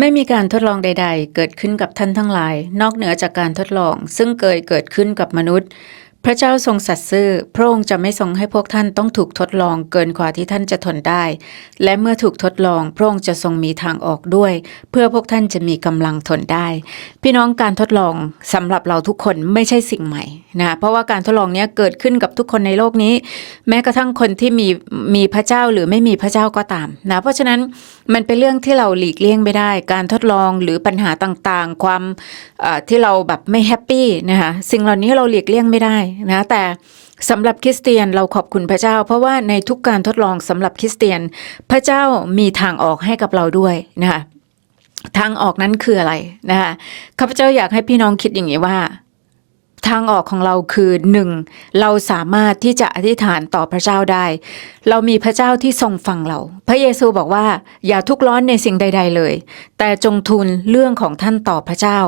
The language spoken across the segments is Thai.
ไม่มีการทดลองใด ๆ เกิดขึ้นกับท่านทั้งหลาย นอกเหนือจากการทดลอง ซึ่งเคยเกิดขึ้นกับมนุษย์ พระเจ้าทรงสัตย์ซื่อ พระองค์จะไม่ทรงให้พวกท่านต้องถูกทดลองเกินกว่าที่ท่านจะทนได้ และเมื่อถูกทดลอง พระองค์จะทรงมีทางออกด้วย เพื่อพวกท่านจะมีกำลังทนได้ พี่น้องการทดลองสำหรับเราทุกคนไม่ใช่สิ่งใหม่นะเพราะว่าการทดลองนี้เกิดขึ้นกับทุกคนในโลกนี้ แม้กระทั่งคนที่มีมีพระเจ้าหรือไม่มีพระเจ้าก็ตามนะเพราะฉะนั้นมันเป็นเรื่องที่เราหลีกเลี่ยงไม่ได้ การทดลองหรือปัญหาต่างๆ ความที่เราแบบไม่แฮปปี้นะคะสิ่งเหล่านี้เราหลีกเลี่ยงไม่ได้นะแต่สำหรับคริสเตียนเราขอบคุณพระเจ้า เพราะว่าในทุกการทดลองสำหรับคริสเตียน พระเจ้ามีทางออกให้กับเราด้วยนะคะทางออกนั้นคืออะไรนะคะข้าพเจ้าอยากให้พี่น้องคิดอย่างนี้ว่า ทางออกของเราคือหนึ่งเราสามารถที่จะอธิษฐานต่อพระเจ้าได้ เรามีพระเจ้าที่ทรงฟังเรา พระเยซูบอกว่า อย่าทุกข์ร้อนในสิ่งใด ๆ เลย แต่จงทูลเรื่องของท่านต่อพระเจ้า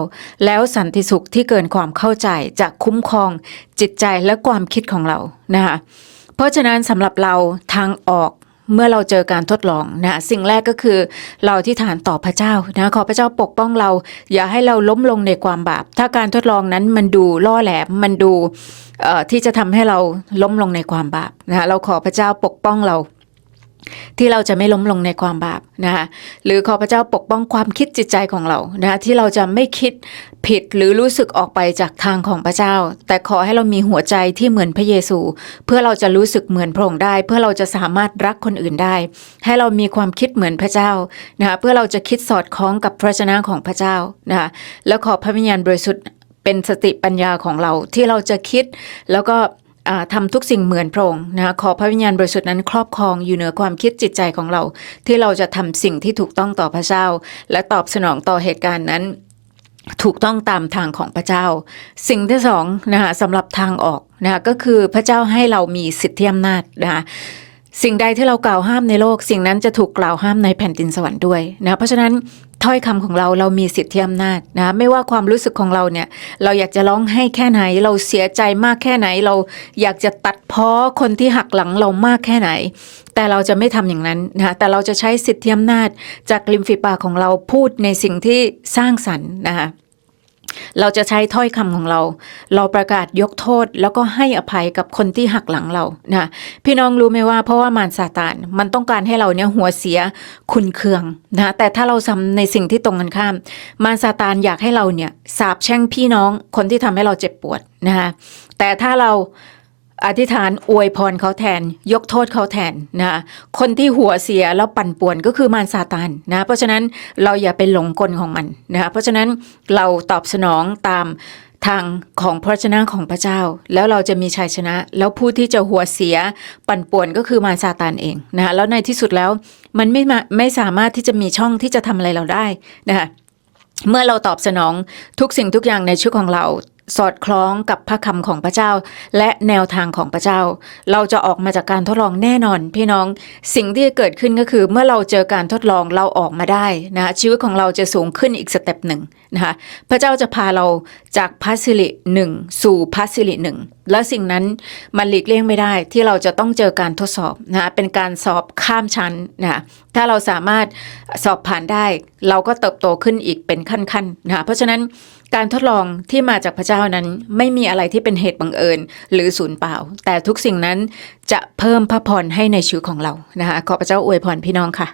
แล้วสันติสุขที่เกินความเข้าใจจะคุ้มครองจิตใจและความคิดของเรานะคะเพราะฉะนั้นสำหรับเราทางออก เมื่อเราเจอการทดลองนะสิ่งแรกก็คือ เราที่ฐานต่อพระเจ้านะขอพระเจ้าปกป้องเรา อย่าให้เราล้มลงในความบาป ถ้าการทดลองนั้นมันดูล่อแหลมมันดูที่จะทำให้เราล้มลงในความบาปนะเราขอพระเจ้าปกป้องเรา ที่เราจะไม่ล้มลงในความบาปนะคะหรือขอพระเจ้าปกป้องความคิดจิตใจของเรานะคะที่เราจะไม่คิดผิดหรือรู้สึกออกไปจากทางของพระเจ้า แต่ขอให้เรามีหัวใจที่เหมือนพระเยซู เพื่อเราจะรู้สึกเหมือนพระองค์ได้ เพื่อเราจะสามารถรักคนอื่นได้ ให้เรามีความคิดเหมือนพระเจ้านะคะเพื่อเราจะคิดสอดคล้องกับพระชนะของพระเจ้านะคะแล้วขอพระวิญญาณบริสุทธิ์เป็นสติปัญญาของเราที่เราจะคิดแล้วก็ ทำทุกสิ่งเหมือนพระองค์นะคะขอพระวิญญาณบริสุทธิ์นั้นครอบครองอยู่เหนือความคิดจิตใจของเรา ที่เราจะทำสิ่งที่ถูกต้องต่อพระเจ้า และตอบสนองต่อเหตุการณ์นั้นถูกต้องตามทางของพระเจ้า สิ่งที่สองนะคะสำหรับทางออกนะคะก็คือพระเจ้าให้เรามีสิทธิอำนาจนะคะ สิ่งใดที่เรากล่าวห้ามในโลก สิ่งนั้นจะถูกกล่าวห้ามในแผ่นดินสวรรค์ด้วยนะเพราะฉะนั้นถ้อยคำของเราเรามีสิทธิอำนาจนะไม่ว่าความรู้สึกของเราเนี่ย เราอยากจะร้องให้แค่ไหน เราเสียใจมากแค่ไหน เราอยากจะตัดพ้อคนที่หักหลังเรามากแค่ไหน แต่เราจะไม่ทำอย่างนั้นนะคะแต่เราจะใช้สิทธิอำนาจจากริมฝีปากของเราพูดในสิ่งที่สร้างสรรค์นะคะ เราจะใช้ถ้อยคำของเรา เราประกาศยกโทษแล้วก็ให้อภัยกับคนที่หักหลังเรานะพี่น้องรู้ไหมว่าเพราะว่ามารซาตานมันต้องการให้เราเนี่ยหัวเสียคุณเคืองนะแต่ถ้าเราทำในสิ่งที่ตรงกันข้าม มารซาตานอยากให้เราเนี่ยสาบแช่งพี่น้องคนที่ทำให้เราเจ็บปวดนะคะแต่ถ้าเรา อธิษฐานอวยพรเขาแทน ยกโทษเขาแทนนะคนที่หัวเสียแล้วปั่นป่วนก็คือมารซาตานนะเพราะฉะนั้นเราอย่าไปหลงกลของมันนะเพราะฉะนั้นเราตอบสนองตามทางของพระชนะของพระเจ้า แล้วเราจะมีชัยชนะ แล้วผู้ที่จะหัวเสียปั่นป่วนก็คือมารซาตานเองนะคะแล้วในที่สุดแล้วมันไม่มาไม่สามารถที่จะมีช่องที่จะทำอะไรเราได้นะคะเมื่อเราตอบสนองทุกสิ่งทุกอย่างในชีวิตของเรา สอดคล้องกับพระคำของพระเจ้า และแนวทางของพระเจ้า เราจะออกมาจากการทดลองแน่นอน พี่น้องสิ่งที่จะเกิดขึ้นก็คือ เมื่อเราเจอการทดลองเราออกมาได้นะชีวิตของเราจะสูงขึ้นอีกสเต็ปหนึ่งนะคะพระเจ้าจะพาเราจากพัสิริหนึ่งสู่พัสิริหนึ่งแล้วสิ่งนั้นมันหลีกเลี่ยงไม่ได้ที่เราจะต้องเจอการทดสอบนะเป็นการสอบข้ามชั้นนะถ้าเราสามารถสอบผ่านได้ เราก็เติบโตขึ้นอีกเป็นขั้นๆนะคะเพราะฉะนั้นการทดลองที่มาจากพระเจ้านั้นไม่มีอะไรที่เป็นเหตุบังเอิญ หรือสูญเปล่า แต่ทุกสิ่งนั้นจะเพิ่มพระพรให้ในชีวิตของเรานะคะขอพระเจ้าอวยพรพี่น้องค่ะ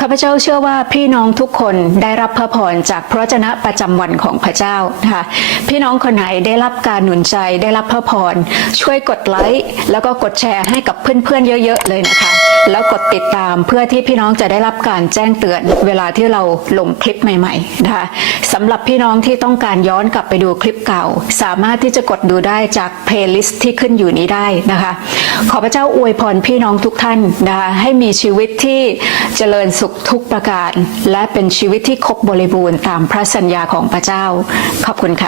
ข้าพเจ้าเชื่อว่าพี่น้องทุกคนได้รับพระพรจากพระวจนะประจำวันของพระเจ้านะคะพี่น้องคนไหนได้รับการหนุนใจได้รับพระพรช่วยกดไลค์แล้วก็กดแชร์ให้กับเพื่อนๆเยอะๆเลยนะคะ แล้วกดติดตามเพื่อที่พี่น้องจะได้รับการแจ้งเตือนเวลาที่เราลงคลิปใหม่ๆนะคะสำหรับพี่น้องที่ต้องการย้อนกลับไปดูคลิปเก่า สามารถที่จะกดดูได้จากเพลย์ลิสต์ที่ขึ้นอยู่นี้ได้นะคะ ขอพระเจ้าอวยพรพี่น้องทุกท่านนะคะให้มีชีวิตที่เจริญสุขสุขทุกประการ และเป็นชีวิตที่ครบบริบูรณ์ตามพระสัญญาของพระเจ้า ขอบคุณค่ะ